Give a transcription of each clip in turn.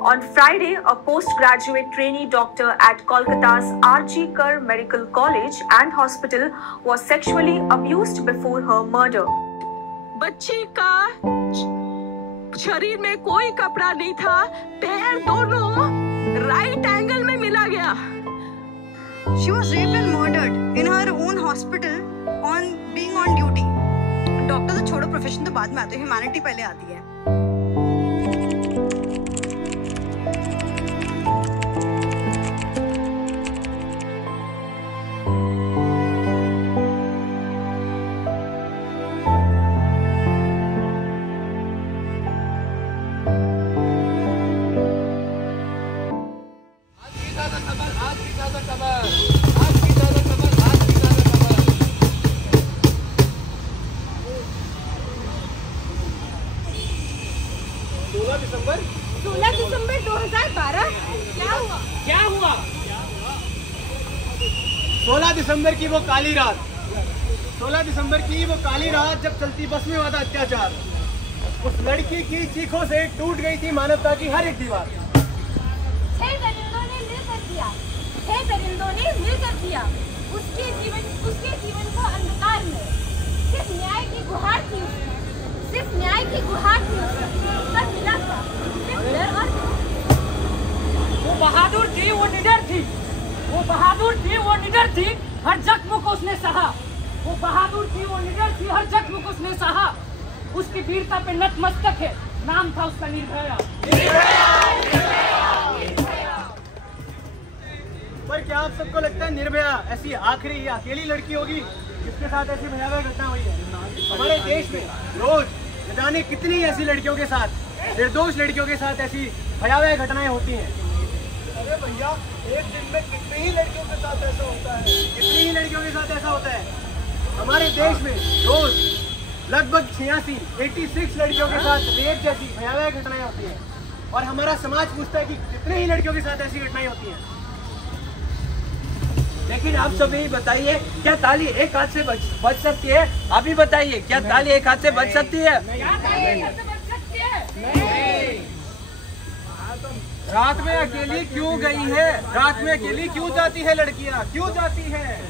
On Friday, a postgraduate trainee doctor at Kolkata's R.G. Kar Medical College and Hospital was sexually abused before her murder. बच्ची का शरीर में कोई कपड़ा नहीं था, पैर दोनों राइट एंगल में मिला गया। She was raped and murdered in her own hospital on being on duty. Doctor तो छोड़ो, प्रोफेशन तो बाद में आते हैं, ह्यूमैनिटी पहले आती है। दिसंबर 2012 क्या हुआ? 16 दिसंबर की वो काली रात, 16 दिसंबर की वो काली रात जब चलती बस में हुआ था अत्याचार। उस लड़की की चीखों से टूट गई थी मानवता की हर एक दीवार। 6 दरिंदों ने मिलकर किया उसके जीवन को अंधकार में। सिर्फ न्याय की गुहार थी पर मिला था सिर्फ डर और वो बहादुर थी, वो निडर थी, वो निडर थी, हर जख्म को उसने सहा। वो बहादुर थी, वो निडर थी, हर जख्म को उसने सहा। उसकी वीरता पे नतमस्तक है, नाम था उसका निर्भया। पर क्या आप सबको लगता है निर्भया ऐसी आखिरी या अकेली लड़की होगी जिसके साथ ऐसी भयावह घटना हुई है? हमारे देश में रोज न जाने कितनी ऐसी लड़कियों के साथ, निर्दोष लड़कियों के साथ ऐसी भयावह घटनाएं होती हैं। अरे भैया, एक दिन में कितनी ही लड़कियों के साथ ऐसा होता है, हमारे देश में रोज लगभग 86 लड़कियों के साथ रेप जैसी भयावह घटनाएं होती हैं। और हमारा समाज पूछता है कि कितने ही लड़कियों के साथ ऐसी घटनाएं होती हैं। लेकिन आप सब यही बताइए, क्या ताली एक हाथ से बच सकती है? आप ही बताइए, क्या ताली एक हाथ से बच सकती है? नहीं। रात में अकेली क्यों गई है? रात में अकेली क्यों जाती है लड़कियां? क्यों जाती है?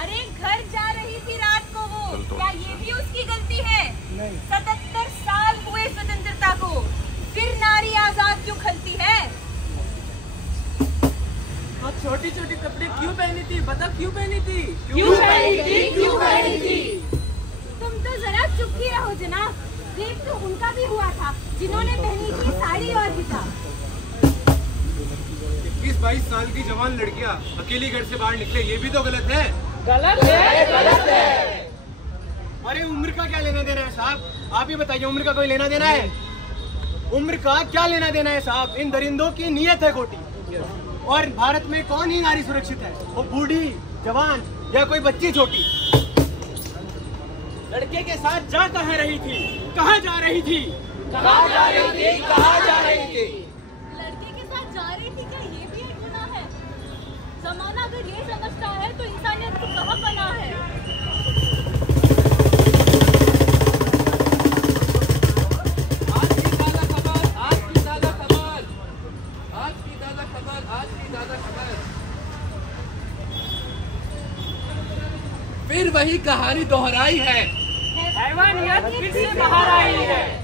अरे घर जा रही थी रात को वो, क्या ये भी उसकी गलती है? 77 साल हुए स्वतंत्रता को, फिर नारी आजाद क्यों खलती है? छोटी कपड़े क्यों पहनी थी? बता, क्यों पहनी थी? तुम तो जरा चुप ही रहो जनाब। रेप तो उनका भी हुआ था जिन्होंने पहनी थी साड़ी और हिजाब। 21-22 साल की जवान लड़कियां अकेली घर से बाहर निकले, ये भी तो गलत है। गलत है। अरे उम्र का क्या लेना देना है साहब? आप ही बताइए, उम्र का कोई लेना देना है? उम्र का क्या लेना देना है साहब? इन दरिंदों की नीयत है खोटी। और भारत में कौन ही नारी सुरक्षित है? वो बूढ़ी, जवान या कोई बच्ची छोटी? लड़के के साथ जा कहाँ रही थी? कहाँ जा रही थी? लड़के के साथ जा रही थी, क्या ये भी एक गुनाह है? जमाना अगर ये समझता है तो इंसानियत को कहाँ बना है? फिर वही कहानी दोहराई है, हैवानियत फिर से बाहर आई है।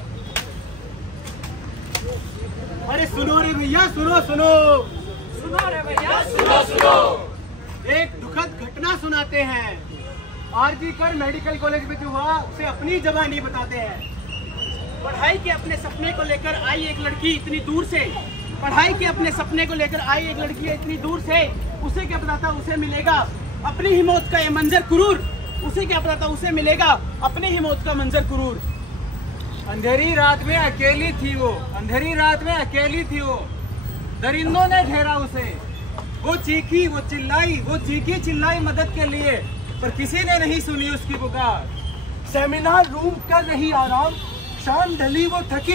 अरे सुनो रे भैया, सुनो एक दुखद घटना सुनाते हैं। आरजी कर मेडिकल कॉलेज में जो हुआ उसे अपनी जबानी बताते हैं। पढ़ाई के अपने सपने को लेकर आई एक लड़की इतनी दूर से, उसे क्या पता था उसे मिलेगा अपनी ही मौत का ये मंजर कुरूर। अंधेरी रात में अकेली थी वो, दरिंदों ने घेरा उसे। वो चीखी चिल्लाई मदद के लिए, पर किसी ने नहीं सुनी उसकी पुकार। सेमिनार रूम कर रही आराम, शाम ढली वो थकी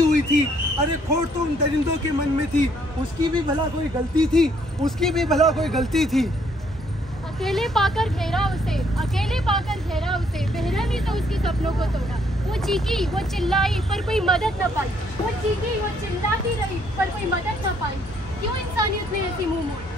हुई थी। अरे खोट तो उन दरिंदों के मन में थी, उसकी भी भला कोई गलती थी। अकेले पाकर घेरा उसे, बेरहमी चीखी, वो चिल्लाई पर कोई मदद न पाई। वो चीखी, वो चिल्लाती रही पर कोई मदद न पाई। क्यों इंसानियत ने ऐसी मुंह मोड़ी?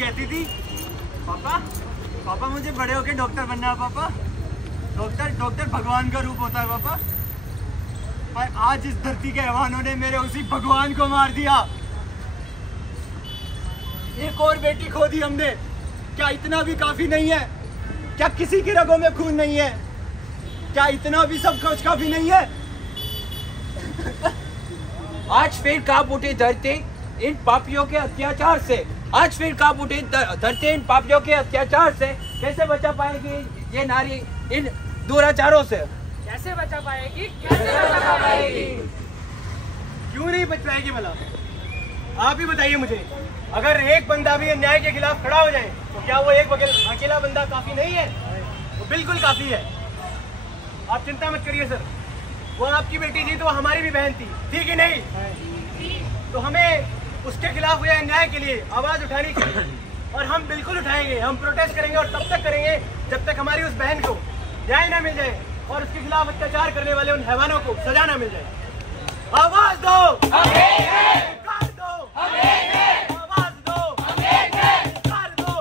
कहती थी पापा पापा मुझे बड़े होके डॉक्टर बनना है पापा। डॉक्टर भगवान का रूप होता है पापा। पर आज इस धरती के हैवानों ने मेरे उसी भगवान को मार दिया। एक और बेटी खो दी हमने। क्या इतना भी काफी नहीं है? क्या किसी की रगों में खून नहीं है? क्या इतना भी सब कुछ काफी नहीं है? आज फिर कांप उठी धरती इन पापियों के अत्याचार से। आज फिर कांप उठी धरती इन पापियों के अत्याचार से। कैसे बचा पाएगी ये नारी इन दुराचारों से? कैसे बचा पाएगी? कैसे बचा पाएगी? क्यों नहीं बच पाएगी भला? आप ही बताइए मुझे। अगर एक बंदा भी अन्याय के खिलाफ खड़ा हो जाए तो क्या वो एक अकेला बंदा काफी नहीं है? वो बिल्कुल काफी है। आप चिंता मत करिए सर। वो आपकी बेटी थी तो हमारी भी बहन थी कि नहीं? तो हमें उसके खिलाफ हुए अन्याय के लिए आवाज उठानी चाहिए और हम बिल्कुल उठाएंगे। हम प्रोटेस्ट करेंगे और तब तक करेंगे जब तक हमारी उस बहन को न्याय ना मिल जाए और उसके खिलाफ अत्याचार करने वाले उन हैवानों को सजा ना मिल जाए। आवाज दो, पुकार दो, आवाज दो, पुकार दो।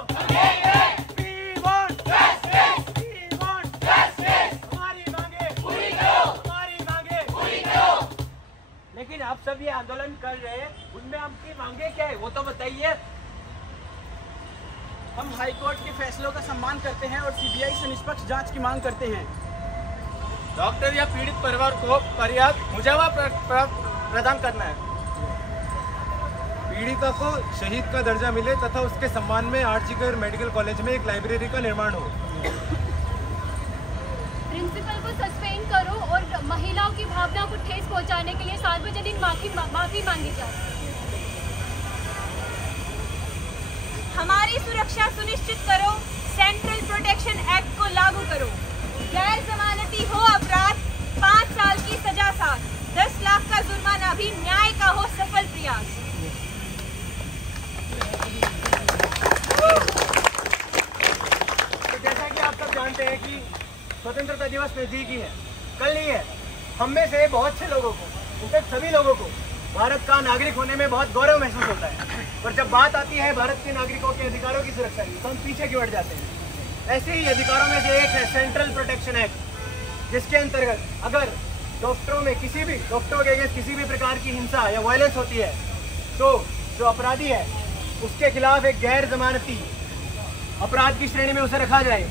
We want justice, we want justice। हमारी मांगे पूरी करो, हमारी मांगे पूरी करो। लेकिन आप सब ये आंदोलन कर रहे हैं, उनमें आपकी मांगे क्या है वो तो बताइए। हम हाई कोर्ट के फैसलों का सम्मान करते हैं और सीबीआई से निष्पक्ष जांच की मांग करते हैं। डॉक्टर या पीड़ित परिवार को पर्याप्त मुआवजा प्रदान करना है। पीड़िता को शहीद का दर्जा मिले तथा उसके सम्मान में आरजीकर मेडिकल कॉलेज में एक लाइब्रेरी का निर्माण हो। प्रिंसिपल को सस्पेंड करो और महिलाओं की भावना को ठेस पहुंचाने के लिए सार्वजनिक माफी मांगी जाए। हमारी सुरक्षा सुनिश्चित करो। सेंट्रल प्रोटेक्शन एक्ट को लागू करो। गैर जमानती हो अपराध 5 साल की सजा साथ 10 लाख का जुर्माना भी न्याय का हो सफल प्रयास। तो जैसा कि आप सब जानते हैं कि स्वतंत्रता दिवस नजदीकी है, कल नहीं है। हम में से बहुत से लोगों को, इनफैक्ट सभी लोगों को भारत का नागरिक होने में बहुत गौरव महसूस होता है। पर जब बात आती है भारत के नागरिकों के अधिकारों की सुरक्षा की तो हम पीछे क्यों हट जाते हैं। ऐसे ही अधिकारों में से एक है सेंट्रल प्रोटेक्शन एक्ट, जिसके अंतर्गत अगर डॉक्टरों में डॉक्टरों के अगेंस्ट किसी भी प्रकार की हिंसा या वायलेंस होती है तो जो अपराधी है उसके खिलाफ एक गैर जमानती अपराध की श्रेणी में उसे रखा जाए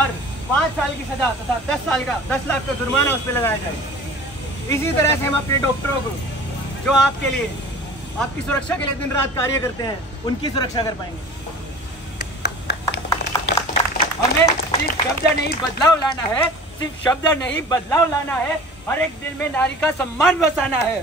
और 5 साल की सजा तथा 10 लाख का जुर्माना उस पर लगाया जाए। इसी तरह से हम अपने डॉक्टरों को जो आपके लिए, आपकी सुरक्षा के लिए दिन रात कार्य करते हैं, उनकी सुरक्षा कर पाएंगे। हमें सिर्फ शब्द नहीं बदलाव लाना है, सिर्फ शब्द नहीं बदलाव लाना है, हर एक दिल में नारी का सम्मान बसाना है।